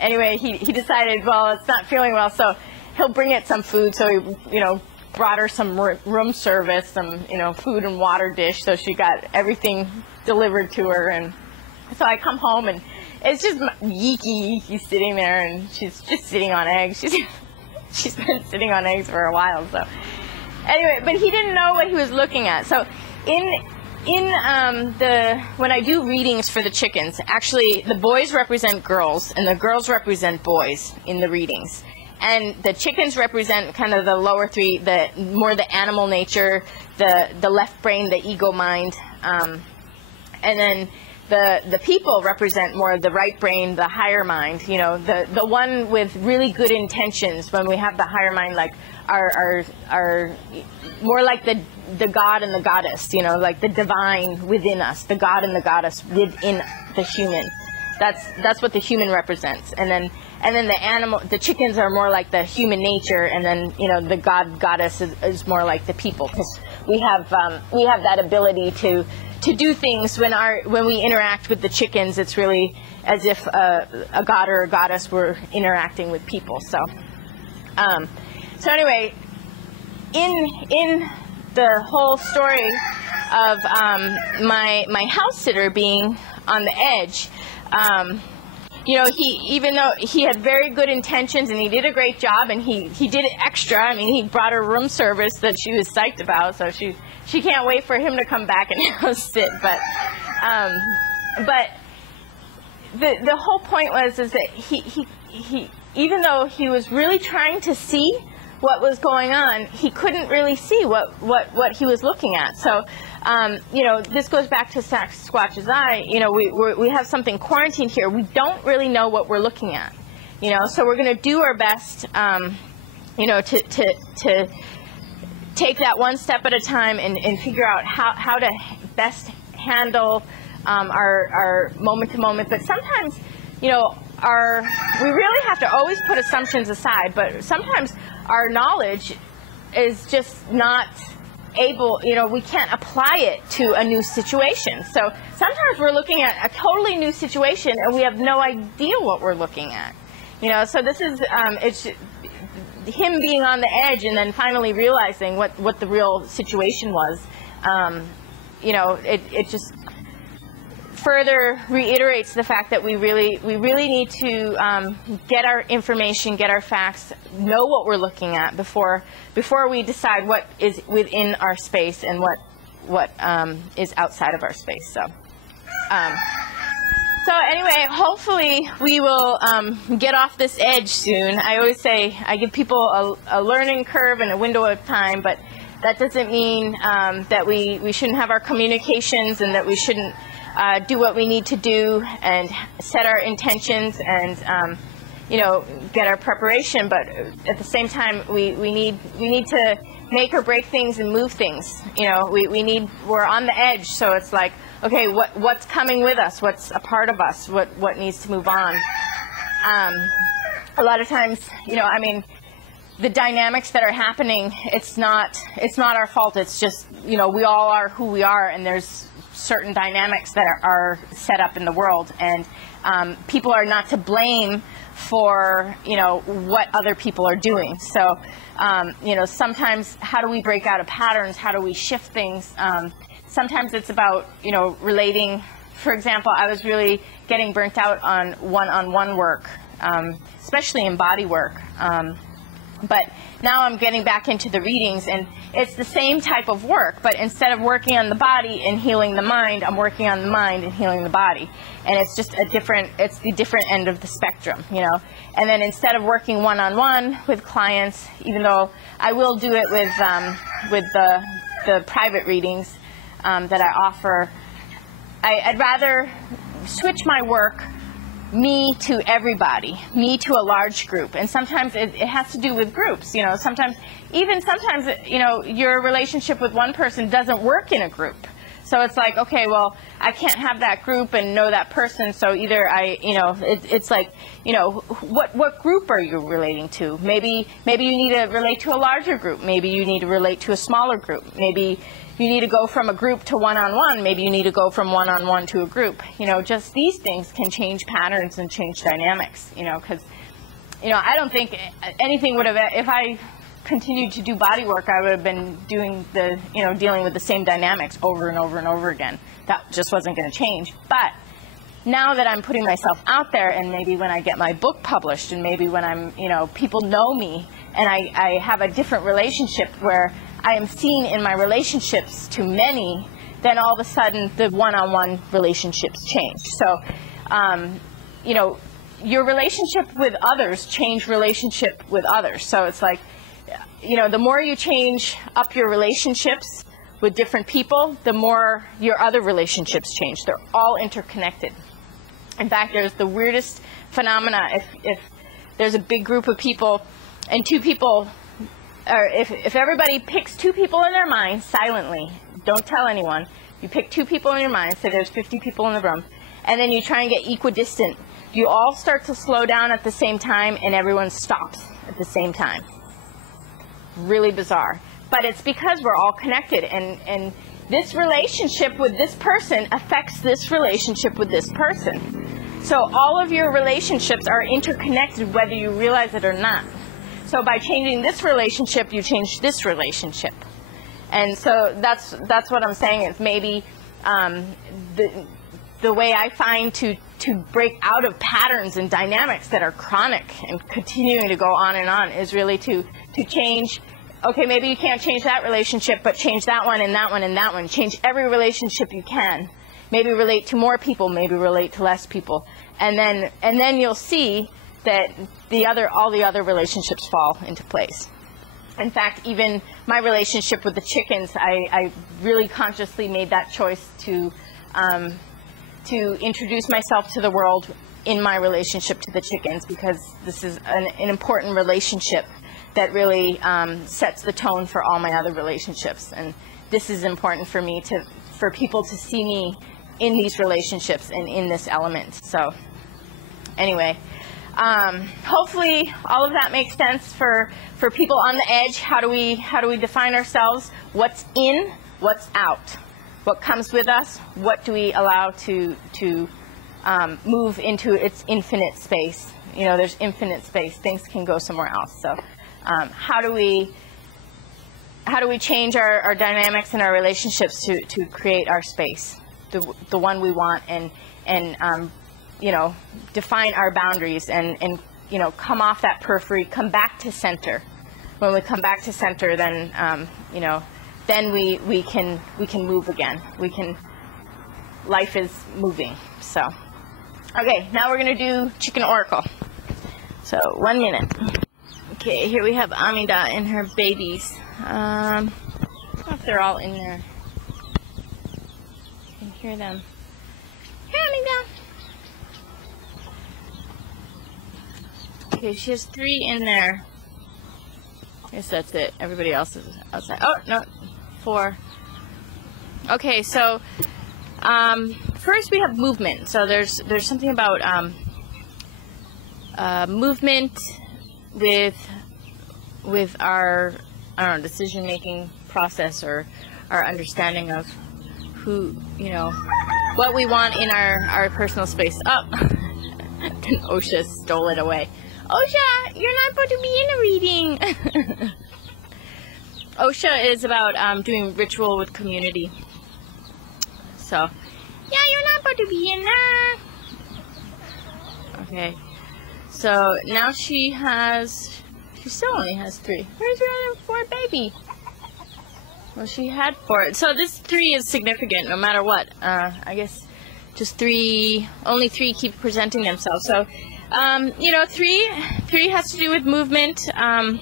anyway, he decided, well, it's not feeling well, so he'll bring it some food. So he, you know, brought her some room service, some, you know, food and water dish. So she got everything delivered to her, and so I come home and it's just Yeeky sitting there, and she's just sitting on eggs. She's been sitting on eggs for a while. So anyway, but he didn't know what he was looking at. So when I do readings for the chickens, actually the boys represent girls and the girls represent boys in the readings, and the chickens represent kind of the lower three, the more the animal nature, the left brain, the ego mind, and then the people represent more of the right brain, the higher mind, you know, the one with really good intentions. When we have the higher mind, like are more like the god and the goddess, you know, like the divine within us, the god and the goddess within the human. That's what the human represents. And then the chickens are more like the human nature, and then, you know, the goddess is more like the people, because we have that ability to do things when we interact with the chickens. It's really as if a god or a goddess were interacting with people. So anyway, in the whole story of my house sitter being on the edge, you know, even though he had very good intentions and he did a great job, and he did it extra. I mean, he brought her room service that she was psyched about, so she can't wait for him to come back and sit. But the whole point was that he even though he was really trying to see what was going on, he couldn't really see what he was looking at. So you know, this goes back to Sasquatch's eye. You know, we have something quarantined here. We don't really know what we're looking at, you know, so we're going to do our best, you know, to take that one step at a time and figure out how to best handle our moment to moment. But sometimes, you know, we really have to always put assumptions aside, but sometimes our knowledge is just not able, you know, we can't apply it to a new situation. So sometimes we're looking at a totally new situation and we have no idea what we're looking at, you know. So this is it's him being on the edge and then finally realizing what the real situation was. You know, it just further reiterates the fact that we really need to get our information, get our facts, know what we're looking at before we decide what is within our space and what is outside of our space. So anyway, hopefully we will get off this edge soon. I always say I give people a learning curve and a window of time, but that doesn't mean that we shouldn't have our communications and that we shouldn't do what we need to do and set our intentions and you know, get our preparation. But at the same time, we need to make or break things and move things. You know, we're on the edge, so it's like, okay, what's coming with us? What's a part of us? What needs to move on? A lot of times, you know, I mean, the dynamics that are happening, it's not our fault. It's just, you know, we all are who we are, and there's certain dynamics that are set up in the world, and people are not to blame for, you know, what other people are doing. So, you know, sometimes how do we break out of patterns? How do we shift things? Sometimes it's about, you know, relating. For example, I was really getting burnt out on one-on-one work, especially in body work. But now I'm getting back into the readings, and it's the same type of work, but instead of working on the body and healing the mind, I'm working on the mind and healing the body. And it's just it's the different end of the spectrum, you know. And then instead of working one-on-one with clients, even though I will do it with the private readings that I offer, I'd rather switch my work, me to everybody, me to a large group. And sometimes it has to do with groups, you know. Sometimes, you know, your relationship with one person doesn't work in a group. So it's like, okay, well, I can't have that group and know that person, so either you know, it's like, you know, what group are you relating to? Maybe you need to relate to a larger group. Maybe you need to relate to a smaller group. Maybe you need to go from a group to one-on-one. Maybe you need to go from one-on-one to a group. You know, just these things can change patterns and change dynamics, you know, because, you know, I don't think anything would have, if I continued to do body work, I would have been doing dealing with the same dynamics over and over and over again. That just wasn't going to change. But now that I'm putting myself out there, and maybe when I get my book published, and maybe when I'm, you know, people know me, and I have a different relationship where I am seen in my relationships to many, then all of a sudden the one-on-one relationships change. So, you know, your relationship with others change relationship with others. So it's like, you know, the more you change up your relationships with different people, the more your other relationships change. They're all interconnected. In fact, there's the weirdest phenomena. If there's a big group of people and two people, or if everybody picks two people in their mind silently, don't tell anyone, you pick two people in your mind, say there's 50 people in the room, and then you try and get equidistant, you all start to slow down at the same time, and everyone stops at the same time. Really bizarre. But it's because we're all connected, and this relationship with this person affects this relationship with this person. So all of your relationships are interconnected whether you realize it or not. So by changing this relationship, you change this relationship. And so that's what I'm saying is maybe the way I find to break out of patterns and dynamics that are chronic and continuing to go on and on is really to change. Okay, maybe you can't change that relationship, but change that one and that one and that one. Change every relationship you can. Maybe relate to more people, maybe relate to less people. And then you'll see that all the other relationships fall into place. In fact, even my relationship with the chickens, I really consciously made that choice to introduce myself to the world in my relationship to the chickens, because this is an important relationship that really sets the tone for all my other relationships. And this is important for me, for people to see me in these relationships and in this element. So anyway, hopefully all of that makes sense for people on the edge. How do we define ourselves? What's in, what's out? What comes with us? What do we allow to move into its infinite space? You know, there's infinite space. Things can go somewhere else. So how do we change our dynamics and our relationships to create our space? the one we want, and you know, define our boundaries, and you know, come off that periphery, come back to center. When we come back to center, then you know, then we can move again. Life is moving. So okay, now we're gonna do chicken oracle. So 1 minute. Okay, here we have Amida and her babies. I don't know if they're all in there. You can hear them. Here, Amida. Okay, she has 3 in there. I guess that's it. Everybody else is outside. Oh, no, 4. Okay, so first we have movement. So there's something about movement with our, I don't know, decision-making process, or our understanding of who, you know, what we want in our personal space. Oh, and OSHA stole it away. OSHA, you're not supposed to be in a reading. OSHA is about doing ritual with community. So, yeah, you're not supposed to be in there. Okay. So now she still only has 3. Where's her other 4 baby? Well, she had 4. So this 3 is significant no matter what. I guess just only 3 keep presenting themselves. So, you know, 3 has to do with movement, and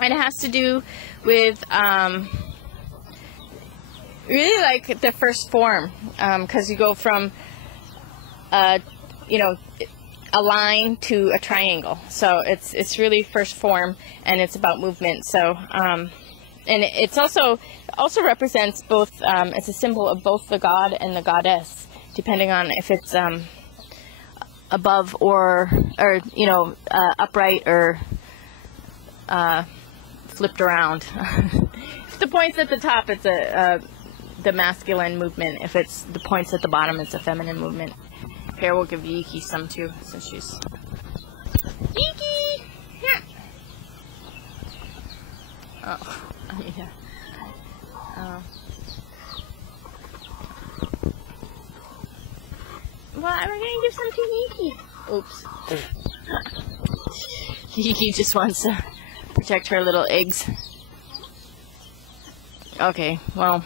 it has to do with really like the first form, because you go from, you know, a line to a triangle. So it's really first form, and it's about movement. So and it's also represents both. It's a symbol of both the god and the goddess, depending on if it's above or you know, upright or flipped around. If the point's at the top, it's the masculine movement. If it's the points at the bottom, it's a feminine movement. Here, we'll give Yiki some too, since she's... Yiki! Here! Oh, yeah. Well, we're gonna give some to Yiki. Oops. Yiki just wants to protect her little eggs. Okay, well...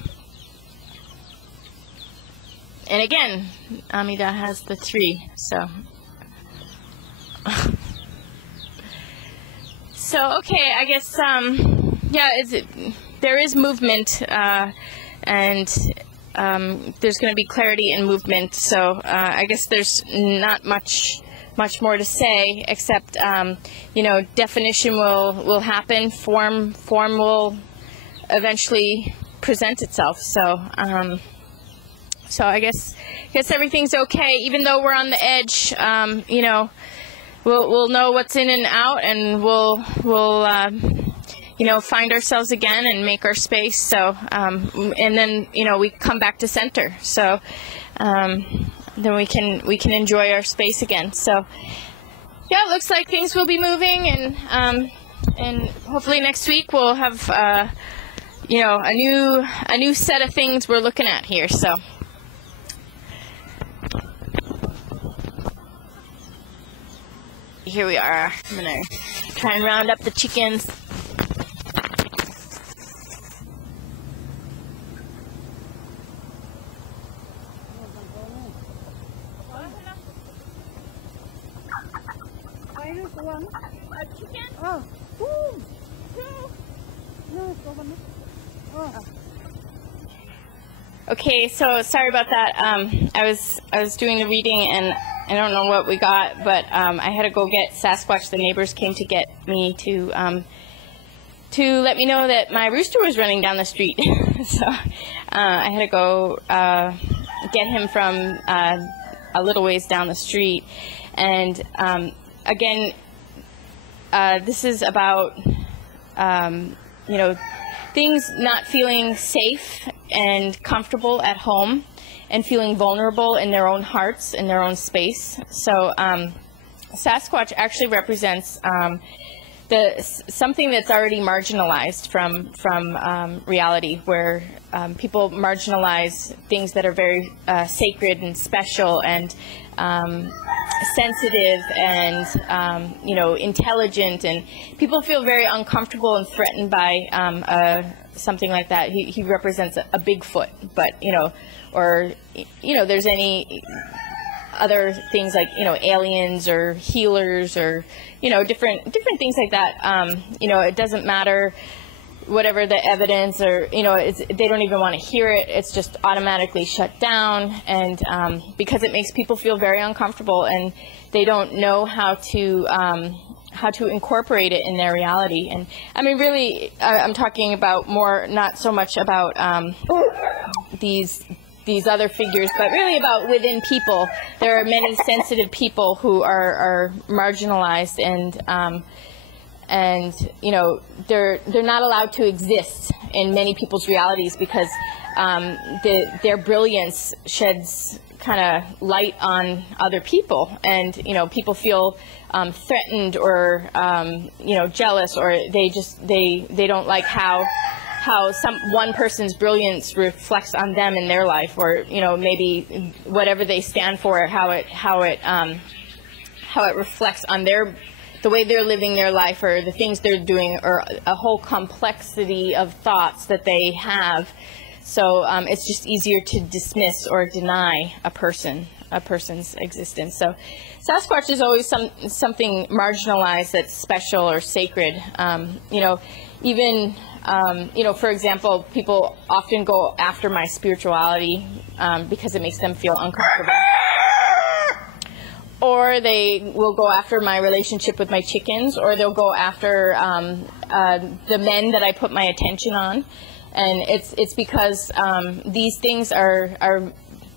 And again, Amida has the 3, so. So, okay, I guess, yeah, there is movement, and there's going to be clarity in movement, so I guess there's not much more to say, except, you know, definition will happen, form will eventually present itself, so, so I guess everything's okay, even though we're on the edge. You know, we'll know what's in and out, and we'll you know, find ourselves again and make our space. So and then, you know, we come back to center. So then we can enjoy our space again. So yeah, it looks like things will be moving, and hopefully next week we'll have you know, a new set of things we're looking at here. So. Here we are. I'm gonna try and round up the chickens. A chicken? Oh. Ooh. Okay, so sorry about that. I was doing the reading, and I don't know what we got, but I had to go get Sasquatch. The neighbors came to get me to let me know that my rooster was running down the street. So I had to go get him from a little ways down the street. And again, this is about you know, things not feeling safe and comfortable at home, and feeling vulnerable in their own hearts, in their own space. So Sasquatch actually represents something that's already marginalized from reality, where people marginalize things that are very sacred and special and sensitive and intelligent, and people feel very uncomfortable and threatened by something like that. He represents a Bigfoot, but or there's any other things like aliens or healers or different things like that. It doesn't matter whatever the evidence, or they don't even want to hear it. It's just automatically shut down, and because it makes people feel very uncomfortable, and they don't know how to incorporate it in their reality. And I mean, really, I'm talking about more, not so much about these other figures, but really about within people. There are many sensitive people who are marginalized, and they're not allowed to exist in many people's realities because their brilliance sheds kind of light on other people, and people feel threatened or jealous, or they don't like how one person's brilliance reflects on them in their life, or maybe whatever they stand for, how it reflects on the way they're living their life, or the things they're doing, or a whole complexity of thoughts that they have. So it's just easier to dismiss or deny a person's existence. So Sasquatch is always something marginalized that's special or sacred. Even for example, people often go after my spirituality because it makes them feel uncomfortable. Or they will go after my relationship with my chickens, or they'll go after the men that I put my attention on. And it's because these things are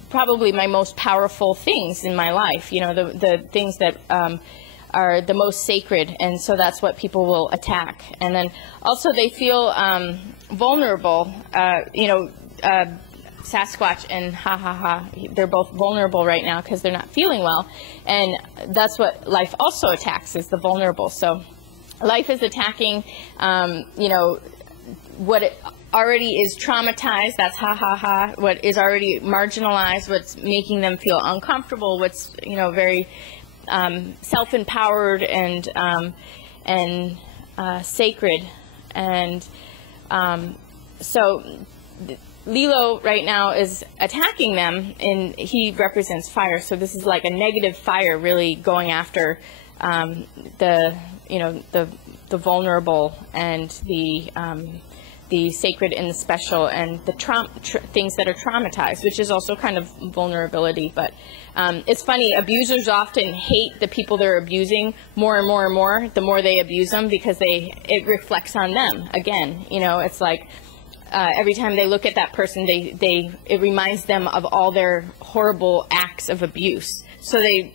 probably my most powerful things in my life, the things that are the most sacred, and so that's what people will attack. And then also they feel vulnerable. Sasquatch and they're both vulnerable right now because they're not feeling well, and that's what life also attacks, is the vulnerable. So life is attacking what it already is traumatized, that's what is already marginalized, what's making them feel uncomfortable, what's very self-empowered and sacred. And so Lilo right now is attacking them, and he represents fire. So this is like a negative fire, really going after the vulnerable and the sacred and the special, and the things that are traumatized, which is also kind of vulnerability. But it's funny, abusers often hate the people they're abusing more and more and more the more they abuse them, because it reflects on them again. It's like every time they look at that person, it reminds them of all their horrible acts of abuse, so they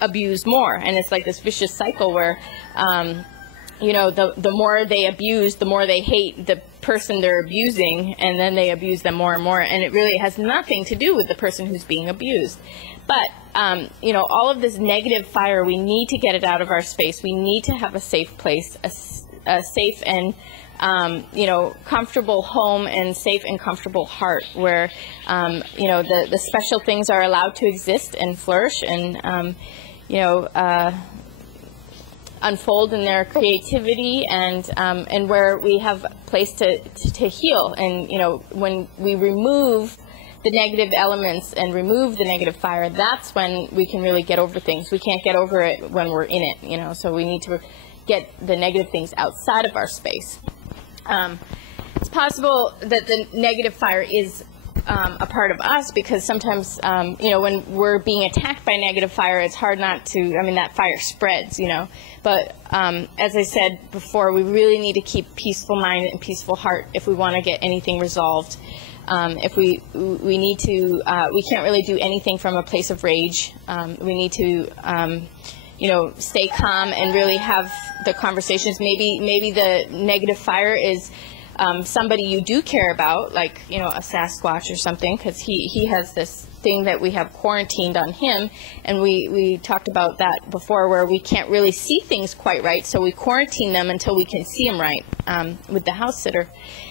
abuse more, and it's like this vicious cycle where the more they abuse, the more they hate the person they're abusing, and then they abuse them more and more, and it really has nothing to do with the person who's being abused. But all of this negative fire, we need to get it out of our space. We need to have a safe place, a safe and comfortable home, and safe and comfortable heart, where the special things are allowed to exist and flourish, and unfold in their creativity, and where we have a place to heal. And when we remove the negative elements and remove the negative fire, that's when we can really get over things. We can't get over it when we're in it, so we need to get the negative things outside of our space. It's possible that the negative fire is a part of us, because sometimes, when we're being attacked by negative fire, it's hard not to, that fire spreads, But as I said before, we really need to keep peaceful mind and peaceful heart if we want to get anything resolved. If we need to, we can't really do anything from a place of rage. We need to, stay calm and really have the conversations. Maybe the negative fire is somebody you do care about, like, you know, a Sasquatch or something, because he has this thing that we have quarantined on him, and we talked about that before, where we can't really see things quite right, so we quarantine them until we can see them right, with the house sitter.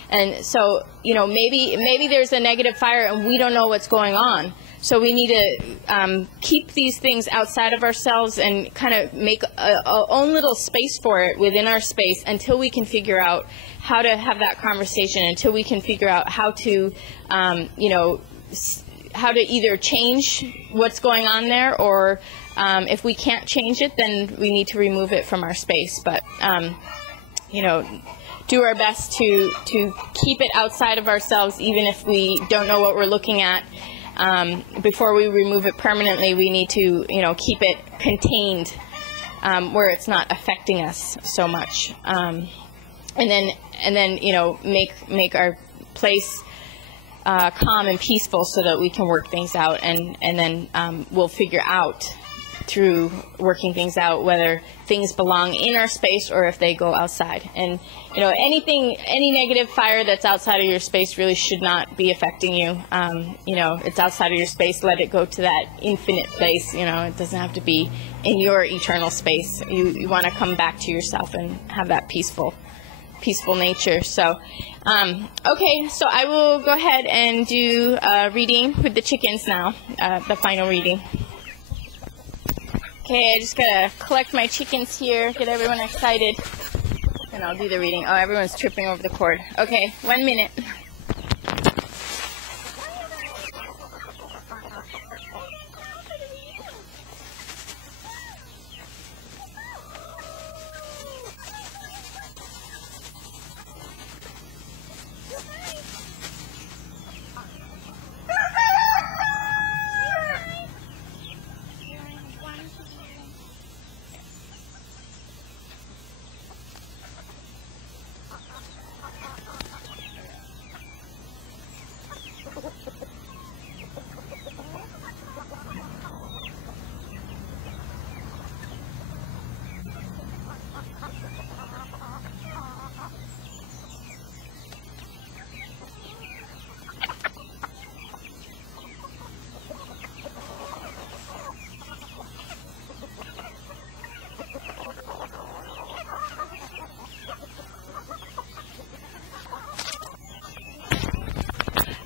And so, you know, maybe there's a negative fire and we don't know what's going on. So we need to keep these things outside of ourselves and kind of make a own little space for it within our space until we can figure out how to have that conversation, until we can figure out how to, you know, how to either change what's going on there, or if we can't change it, then we need to remove it from our space. But, you know, do our best to keep it outside of ourselves, even if we don't know what we're looking at. Before we remove it permanently, we need to, you know, keep it contained where it's not affecting us so much, and then you know, make our place calm and peaceful so that we can work things out, and then we'll figure out through working things out whether things belong in our space or if they go outside. And you know, any negative fire that's outside of your space really should not be affecting you. You know, it's outside of your space, let it go to that infinite place. You know, it doesn't have to be in your eternal space. You want to come back to yourself and have that peaceful nature. So okay, so I will go ahead and do a reading with the chickens now, the final reading. Okay, I just gotta collect my chickens here, get everyone excited, and I'll do the reading. Oh, everyone's tripping over the cord. Okay, 1 minute.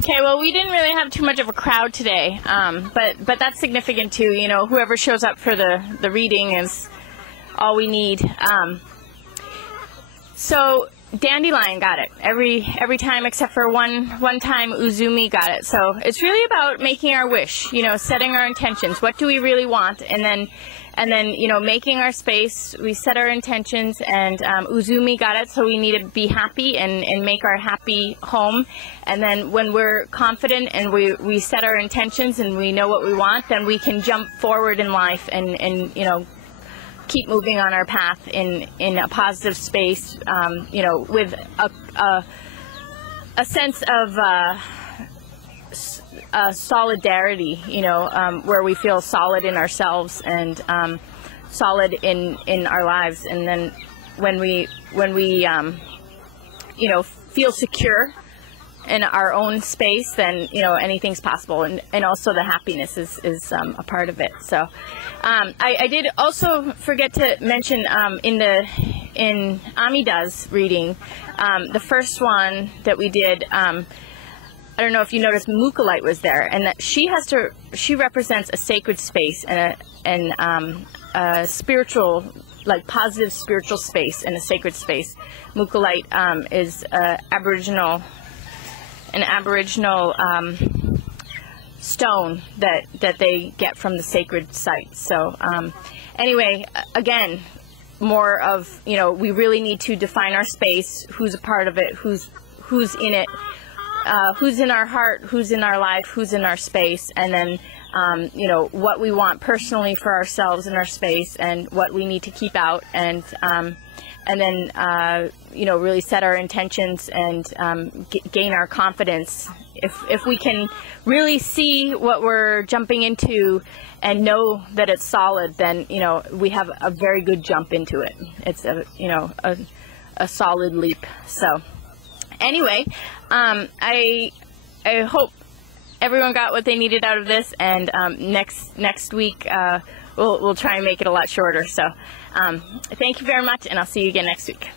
Okay, well, we didn't really have too much of a crowd today, but that's significant too. You know, whoever shows up for the reading is all we need. So Dandelion got it every time except for one time Uzumi got it. So it's really about making our wish, you know, setting our intentions. What do we really want? And then you know, making our space. We set our intentions, and Uzumi got it. So we need to be happy and make our happy home. And then when we're confident and we set our intentions and we know what we want, then we can jump forward in life and you know, keep moving on our path in a positive space, you know, with a sense of solidarity, you know, where we feel solid in ourselves and solid in our lives. And then when we you know, feel secure in our own space, then, you know, anything's possible, and also the happiness is a part of it. So I did also forget to mention in Amida's reading, the first one that we did, I don't know if you noticed, Mukalite was there, and that she represents a sacred space and a spiritual, like positive spiritual space and a sacred space. Mukalite is an Aboriginal stone that they get from the sacred site. So anyway, again, more of, you know, we really need to define our space, who's a part of it, who's in it, who's in our heart, who's in our life, who's in our space, and then you know, what we want personally for ourselves in our space and what we need to keep out, and then you know, really set our intentions and gain our confidence. If we can really see what we're jumping into and know that it's solid, then, you know, we have a very good jump into it. It's a, you know, a solid leap. So Anyway, I hope everyone got what they needed out of this, and next week we'll try and make it a lot shorter. So thank you very much, and I'll see you again next week.